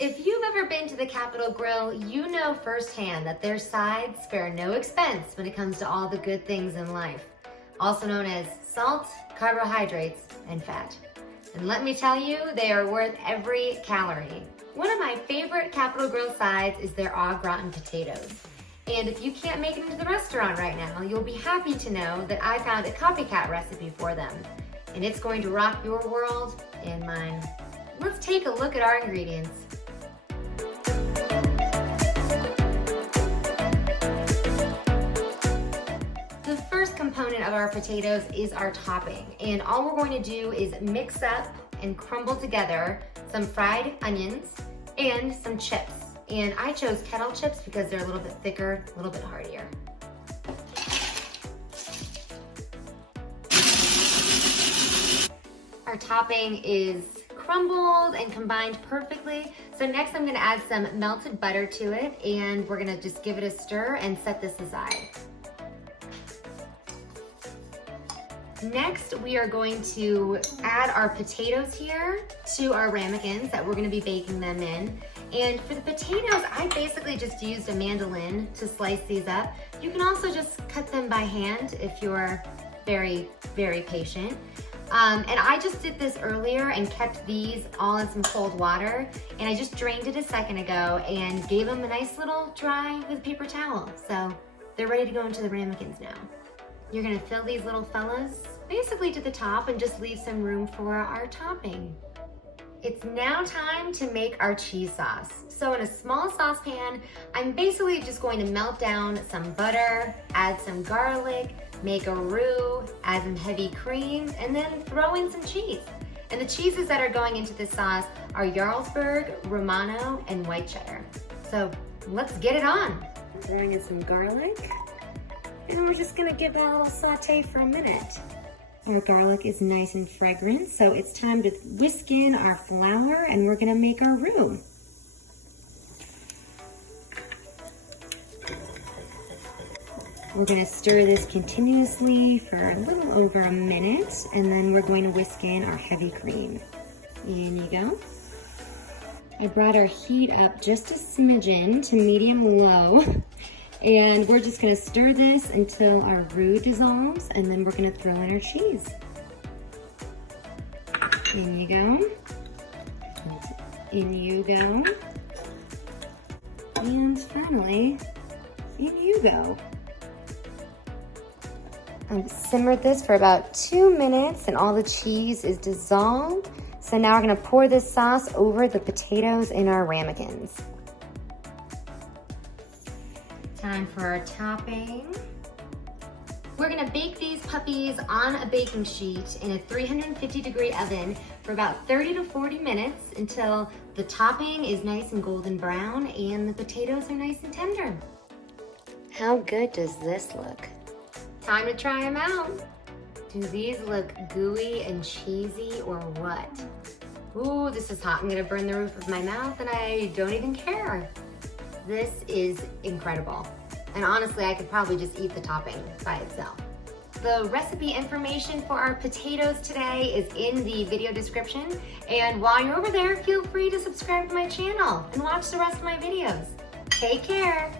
If you've ever been to the Capitol Grill, you know firsthand that their sides spare no expense when it comes to all the good things in life, also known as salt, carbohydrates, and fat. And let me tell you, they are worth every calorie. One of my favorite Capitol Grill sides is their au gratin potatoes. And if you can't make it into the restaurant right now, you'll be happy to know that I found a Copycat recipe for them. And it's going to rock your world and mine. Let's take a look at our ingredients. The first component of our potatoes is our topping. And all we're going to do is mix up and crumble together some fried onions and some chips. And I chose kettle chips because they're a little bit thicker, a little bit heartier. Our topping is crumbled and combined perfectly. So next I'm gonna add some melted butter to it, and we're gonna just give it a stir and set this aside. Next, we are going to add our potatoes here to our ramekins that we're gonna be baking them in. And for the potatoes, I basically just used a mandoline to slice these up. You can also just cut them by hand if you're very, very patient. And I just did this earlier and kept these all in some cold water. And I just drained it a second ago and gave them a nice little dry with a paper towel. So they're ready to go into the ramekins now. You're gonna fill these little fellas basically to the top and just leave some room for our topping. It's now time to make our cheese sauce. So in a small saucepan, I'm basically just going to melt down some butter, add some garlic, make a roux, add some heavy cream, and then throw in some cheese. And the cheeses that are going into this sauce are Jarlsburg, Romano, and white cheddar. So let's get it on. Throwing in some garlic. And we're just gonna give that a little saute for a minute. Our garlic is nice and fragrant, so it's time to whisk in our flour and we're gonna make our roux. We're gonna stir this continuously for a little over a minute, and then we're going to whisk in our heavy cream. In you go. I brought our heat up just a smidgen to medium-low. And we're just gonna stir this until our roux dissolves, and then we're gonna throw in our cheese. In you go. In you go. And finally, in you go. I've simmered this for about 2 minutes and all the cheese is dissolved. So now we're gonna pour this sauce over the potatoes in our ramekins. Time for our topping. We're gonna bake these puppies on a baking sheet in a 350-degree oven for about 30 to 40 minutes until the topping is nice and golden brown and the potatoes are nice and tender. How good does this look? Time to try them out. Do these look gooey and cheesy or what? Ooh, this is hot. I'm gonna burn the roof of my mouth and I don't even care. This is incredible. And honestly, I could probably just eat the topping by itself. The recipe information for our potatoes today is in the video description. And while you're over there, feel free to subscribe to my channel and watch the rest of my videos. Take care.